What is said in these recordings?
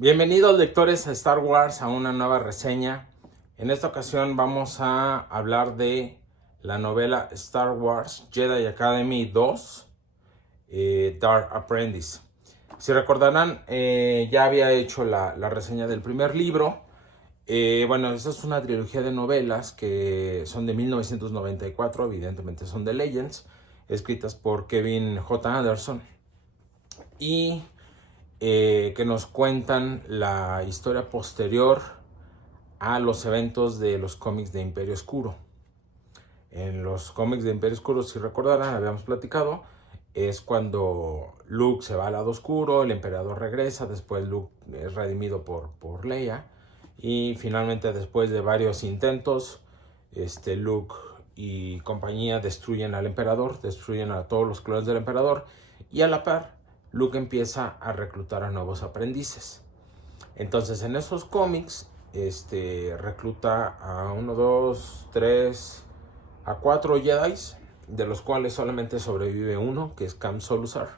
Bienvenidos lectores a Star Wars, a una nueva reseña. En esta ocasión vamos a hablar de la novela Star Wars Jedi Academy 2, Dark Apprentice. Si recordarán, ya había hecho la reseña del primer libro. Bueno, esta es una trilogía de novelas que son de 1994, evidentemente son de Legends, escritas por Kevin J. Anderson. Y que nos cuentan la historia posterior a los eventos de los cómics de Imperio Oscuro. En los cómics de Imperio Oscuro, si recordarán, habíamos platicado, es cuando Luke se va al lado oscuro, el emperador regresa, después Luke es redimido por Leia, y finalmente, después de varios intentos, Luke y compañía destruyen al emperador, destruyen a todos los clones del emperador, y a la par Luke empieza a reclutar a nuevos aprendices. Entonces, en esos cómics, recluta a 1, 2, 3, a 4 Jedis, de los cuales solamente sobrevive uno, que es Kam Solusar.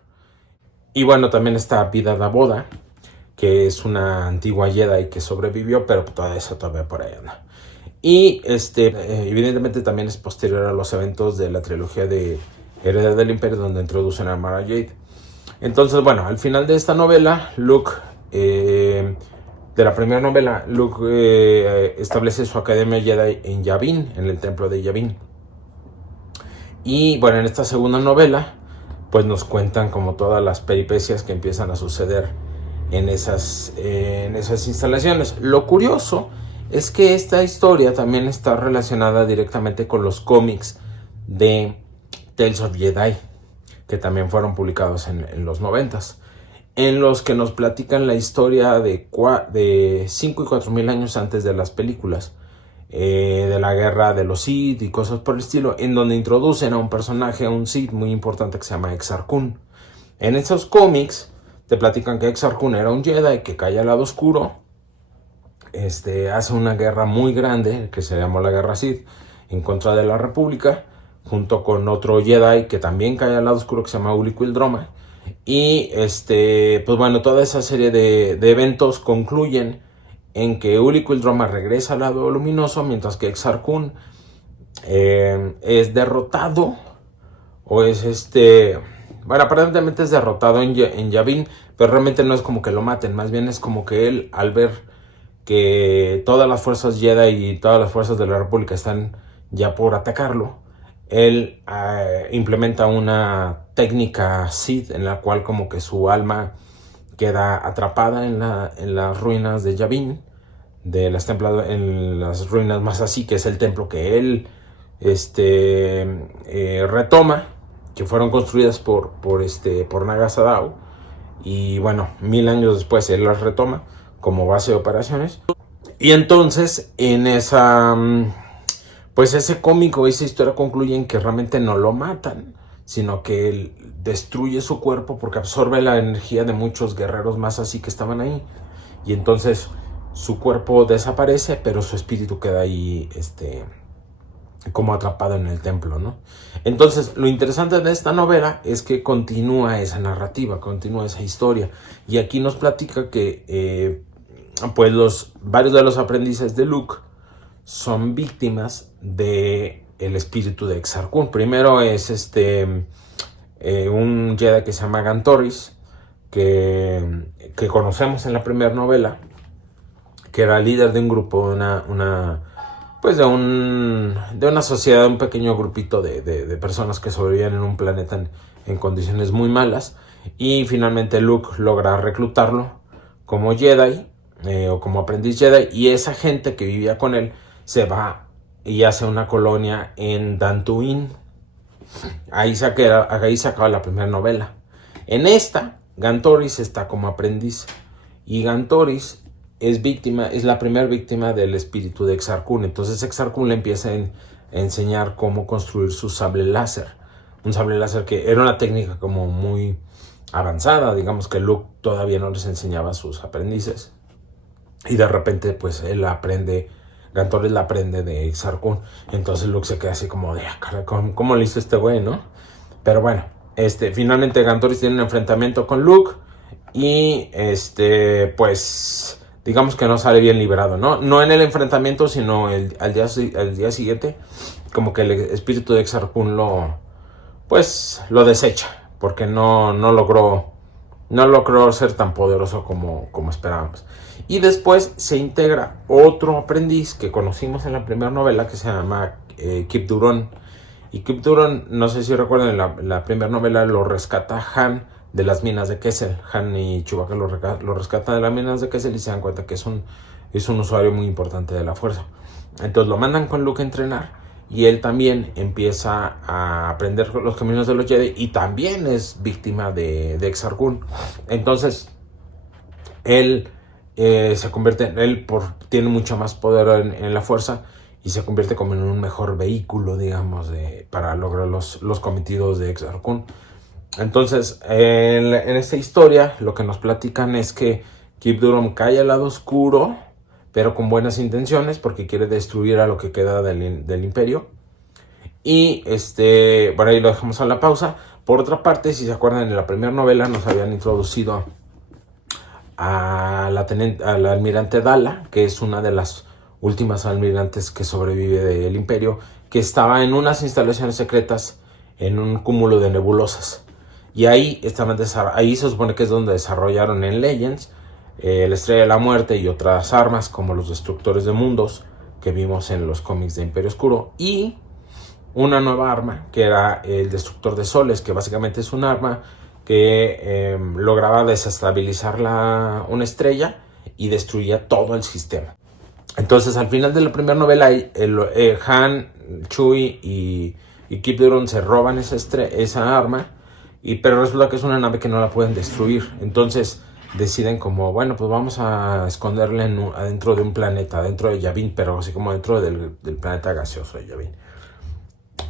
Y bueno, también está Vida Daboda, que es una antigua Jedi que sobrevivió, pero todavía por ahí anda. Y evidentemente también es posterior a los eventos de la trilogía de Heredera del Imperio, donde introducen a Mara Jade. Entonces, bueno, al final de esta novela, Luke, de la primera novela, Luke establece su academia Jedi en Yavin, en el templo de Yavin. Y bueno, en esta segunda novela, pues nos cuentan como todas las peripecias que empiezan a suceder en esas instalaciones. Lo curioso es que esta historia también está relacionada directamente con los cómics de Tales of Jedi, que también fueron publicados en los 90s, en los que nos platican la historia de 5 y 4 mil años antes de las películas, de la guerra de los Sith y cosas por el estilo, en donde introducen a un personaje, a un Sith muy importante que se llama Exar Kun. En esos cómics te platican que Exar Kun era un Jedi que cae al lado oscuro, hace una guerra muy grande que se llamó la Guerra Sith en contra de la República, junto con otro Jedi que también cae al lado oscuro que se llama Uli Qwildroma. Y pues bueno, toda esa serie de eventos concluyen en que Uli Qwildroma regresa al lado luminoso, mientras que Exar Kun es derrotado, o es bueno, aparentemente es derrotado en Yavin, pero realmente no es como que lo maten, más bien es como que él, al ver que todas las fuerzas Jedi y todas las fuerzas de la República están ya por atacarlo, él implementa una técnica Sith en la cual como que su alma queda atrapada en las ruinas de Yavin, en las ruinas más así, que es el templo que él retoma, que fueron construidas por Naga Sadow, y bueno, 1000 años después él las retoma como base de operaciones. Y entonces en pues ese cómico, esa historia concluye en que realmente no lo matan, sino que él destruye su cuerpo porque absorbe la energía de muchos guerreros más así que estaban ahí. Y entonces su cuerpo desaparece, pero su espíritu queda ahí como atrapado en el templo, ¿no? Entonces, lo interesante de esta novela es que continúa esa narrativa, continúa esa historia. Y aquí nos platica que pues varios de los aprendices de Luke son víctimas de el espíritu de Exar Kun. Primero es un Jedi que se llama Gantoris, que conocemos en la primera novela, que era líder de un grupo, de una sociedad, un pequeño grupito de personas que sobrevivían en un planeta en condiciones muy malas. Y finalmente Luke logra reclutarlo como Jedi, o como aprendiz Jedi, y esa gente que vivía con él se va y hace una colonia en Dantooine. Ahí se acaba la primera novela. En esta, Gantoris está como aprendiz, y Gantoris es la primera víctima del espíritu de Exar Kun. Entonces Exar Kun le empieza a enseñar cómo construir su sable láser. Un sable láser que era una técnica como muy avanzada, digamos que Luke todavía no les enseñaba a sus aprendices. Y de repente pues Gantoris la aprende de Exar Kun. Entonces Luke se queda así como de, caray, ¿cómo le hizo este güey, no? Pero bueno, finalmente Gantoris tiene un enfrentamiento con Luke. y pues digamos que no sale bien librado, no en el enfrentamiento, sino al día siguiente, como que el espíritu de Exar Kun lo desecha, porque no logró ser tan poderoso como esperábamos. Y después se integra otro aprendiz que conocimos en la primera novela, que se llama Kyp Durron. Y Kyp Durron, no sé si recuerdan, en la primera novela lo rescata Han de las minas de Kessel. Han y Chewbacca lo rescatan de las minas de Kessel y se dan cuenta que es un usuario muy importante de la fuerza. Entonces lo mandan con Luke a entrenar y él también empieza a aprender los caminos de los Jedi y también es víctima de Exar Kun. Entonces él se convierte, tiene mucho más poder en la fuerza y se convierte como en un mejor vehículo, digamos, para lograr los cometidos de Exar Kun. Entonces, en esta historia, lo que nos platican es que Kyp Durron cae al lado oscuro, pero con buenas intenciones, porque quiere destruir a lo que queda del imperio. Y bueno, ahí lo dejamos a la pausa. Por otra parte, si se acuerdan, en la primera novela nos habían introducido a la almirante Dala, que es una de las últimas almirantes que sobrevive del imperio, que estaba en unas instalaciones secretas en un cúmulo de nebulosas. Y ahí se supone que es donde desarrollaron en Legends la Estrella de la Muerte y otras armas como los Destructores de Mundos que vimos en los cómics de Imperio Oscuro, y una nueva arma que era el Destructor de Soles, que básicamente es un arma que lograba desestabilizar una estrella y destruía todo el sistema. Entonces, al final de la primera novela, Han, Chewie y Kyp Durron se roban esa arma, pero resulta que es una nave que no la pueden destruir. Entonces deciden como, bueno, pues vamos a esconderla adentro de un planeta, adentro de Yavin, pero así como dentro del planeta gaseoso de Yavin.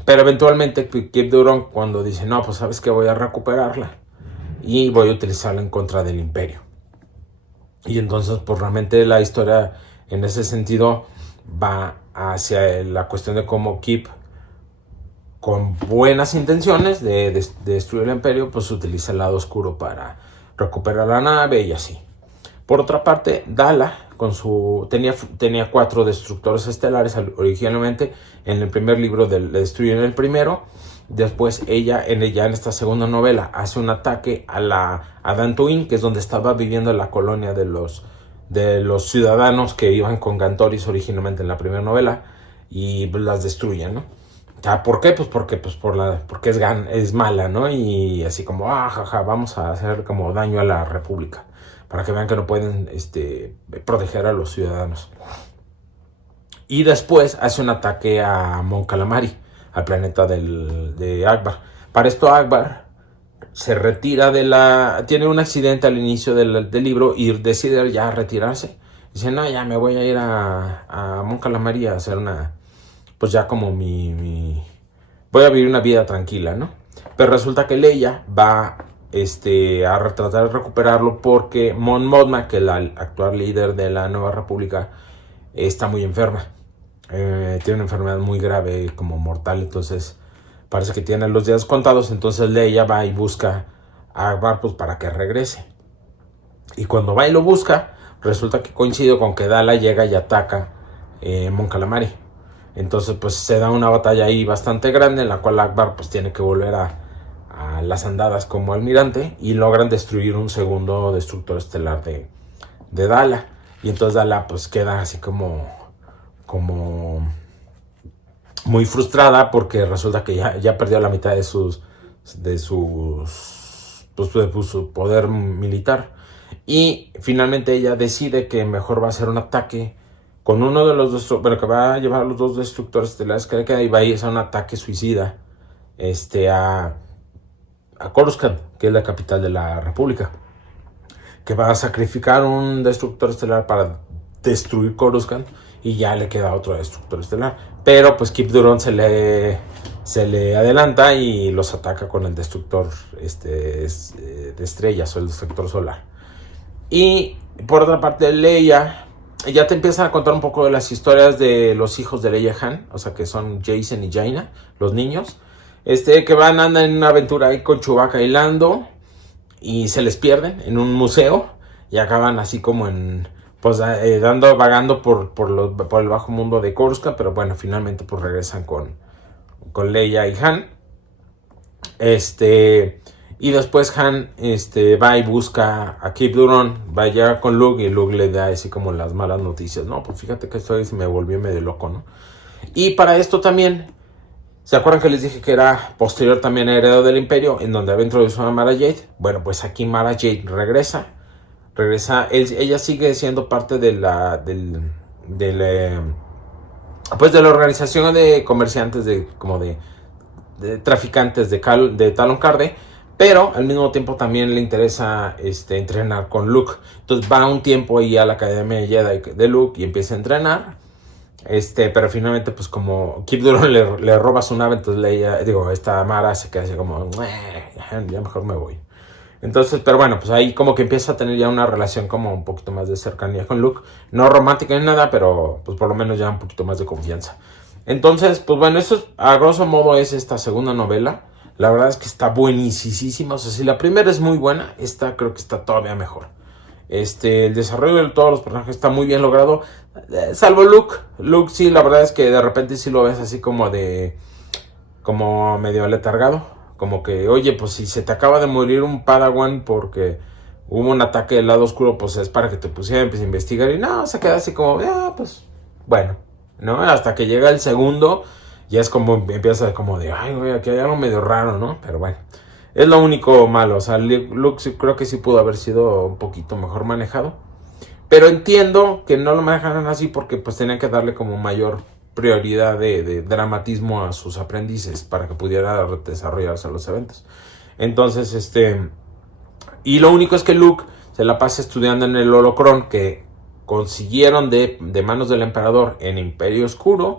Pero eventualmente Kyp Durron, cuando dice, no, pues sabes que voy a recuperarla y voy a utilizarla en contra del imperio. Y entonces, pues realmente la historia en ese sentido va hacia la cuestión de cómo Kyp, con buenas intenciones de destruir el imperio, pues utiliza el lado oscuro para recuperar la nave y así. Por otra parte, Dala tenía 4 destructores estelares originalmente. En el primer libro le destruyen el primero. Después ella en esta segunda novela hace un ataque a Dantooine, que es donde estaba viviendo la colonia de los ciudadanos que iban con Gantoris originalmente en la primera novela, y las destruyen, ¿no? ¿Por qué? Pues porque es mala, ¿no? Y así como, jaja, vamos a hacer como daño a la república, para que vean que no pueden proteger a los ciudadanos. Y después hace un ataque a Mon Calamari, al planeta de Ackbar. Para esto Ackbar se retira tiene un accidente al inicio del libro y decide ya retirarse. Dice, no, ya me voy a ir a Mon Calamari a hacer pues ya como voy a vivir una vida tranquila, ¿no? Pero resulta que Leia va a tratar de recuperarlo porque Mon Mothma, que es la actual líder de la Nueva República, está muy enferma. Tiene una enfermedad muy grave, como mortal, entonces parece que tiene los días contados. Entonces Leia va y busca a Ackbar pues, para que regrese. Y cuando va y lo busca, resulta que coincide con que Dala llega y ataca Mon Calamari. Entonces pues se da una batalla ahí bastante grande, en la cual Ackbar pues tiene que volver a las andadas como almirante, y logran destruir un segundo destructor estelar de Dala. Y entonces Dala pues queda así como muy frustrada, porque resulta que ya perdió la mitad de su poder militar, y finalmente ella decide que mejor va a hacer un ataque con uno de los que va a llevar a los 2 destructores estelares que le queda, y va a ir a un ataque suicida a Coruscant, que es la capital de la República, que va a sacrificar un destructor estelar para destruir Coruscant, y ya le queda otro destructor estelar. Pero pues Kyp Durron se le adelanta y los ataca con el destructor de estrellas, o el destructor solar. Y por otra parte, Leia ya te empieza a contar un poco de las historias de los hijos de Leia Han, o sea que son Jacen y Jaina, los niños, que andan en una aventura ahí con Chewbacca y Lando. y se les pierden en un museo y acaban así como en, pues vagando por el bajo mundo de Coruscant, pero bueno, finalmente pues regresan con Leia y Han. Y después Han va y busca a Kip Duron, va ya con Luke y Luke le da así como las malas noticias, ¿no? Pues fíjate que esto se me volvió medio loco, ¿no? Y para esto también, ¿se acuerdan que les dije que era posterior también a Heredero del Imperio, en donde había introducido a Mara Jade? Bueno, pues aquí Mara Jade regresa, ella sigue siendo parte de pues de la organización de comerciantes, de traficantes de Talon Karrde, pero al mismo tiempo también le interesa entrenar con Luke. Entonces va un tiempo ahí a la Academia Jedi de Luke y empieza a entrenar. Pero finalmente, pues como Kip Duron le roba su nave, entonces esta Mara se queda así como, ya mejor me voy. Entonces, pero bueno, pues ahí como que empieza a tener ya una relación como un poquito más de cercanía con Luke. No romántica ni nada, pero pues por lo menos ya un poquito más de confianza. Entonces, pues bueno, eso a grosso modo es esta segunda novela. La verdad es que está buenísima. O sea, si la primera es muy buena, esta creo que está todavía mejor. El desarrollo de todos los personajes está muy bien logrado. Salvo Luke. Luke sí, la verdad es que de repente sí lo ves así como medio letargado. Como que, oye, pues si se te acaba de morir un Padawan porque hubo un ataque del lado oscuro, pues es para que te pusieran a investigar. Y no, se queda así como, pues, bueno, ¿no? Hasta que llega el segundo, ya es como, empieza como de, ay, güey, aquí hay algo medio raro, ¿no? Pero bueno, es lo único malo. O sea, Luke sí, creo que sí pudo haber sido un poquito mejor manejado. Pero entiendo que no lo manejaron así porque pues tenían que darle como mayor prioridad de dramatismo a sus aprendices para que pudiera desarrollarse los eventos. Entonces, y lo único es que Luke se la pasa estudiando en el holocrón que consiguieron de manos del emperador en Imperio Oscuro,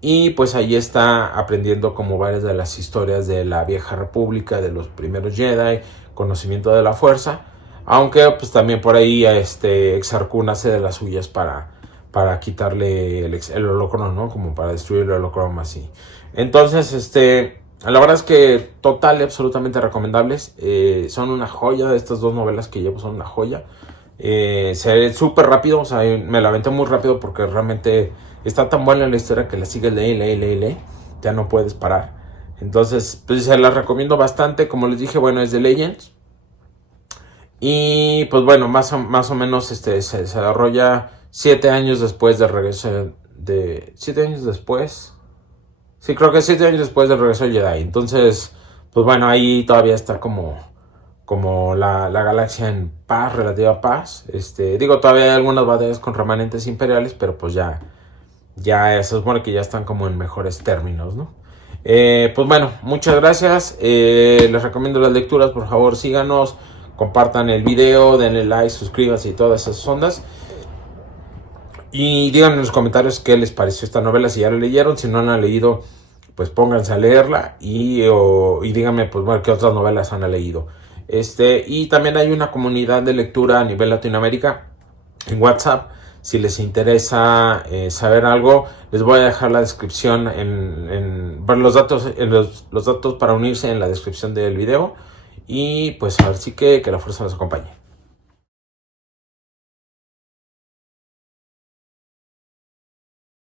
y pues ahí está aprendiendo como varias de las historias de la vieja república, de los primeros Jedi, conocimiento de la fuerza, aunque pues también por ahí Exar Kun hace de las suyas para quitarle el holocron, ¿no? Como para destruir el holocron así. Entonces, la verdad es que total y absolutamente recomendables. Son una joya. De estas dos novelas que llevo son una joya. Se ve súper rápido, o sea, me la aventé muy rápido porque realmente está tan buena la historia que la sigue lee, ya no puedes parar. Entonces, pues se la recomiendo bastante. Como les dije, bueno, es de Legends. Y pues bueno, más o menos se desarrolla 7 años después del regreso de... 7 años después. Sí, creo que 7 años después del regreso de Jedi. Entonces, pues bueno, ahí todavía está como la galaxia en paz, relativa paz. Todavía hay algunas batallas con remanentes imperiales, pero pues ya se supone que ya están como en mejores términos, ¿no? Pues bueno, muchas gracias. Les recomiendo las lecturas, por favor síganos, compartan el video, denle like, suscríbanse y todas esas ondas. Y díganme en los comentarios qué les pareció esta novela, si ya la leyeron, si no la han leído, pues pónganse a leerla y díganme pues bueno qué otras novelas han leído. Y también hay una comunidad de lectura a nivel Latinoamérica en WhatsApp. Si les interesa saber algo, les voy a dejar la descripción los datos para unirse en la descripción del video. Y pues así que la fuerza los acompañe.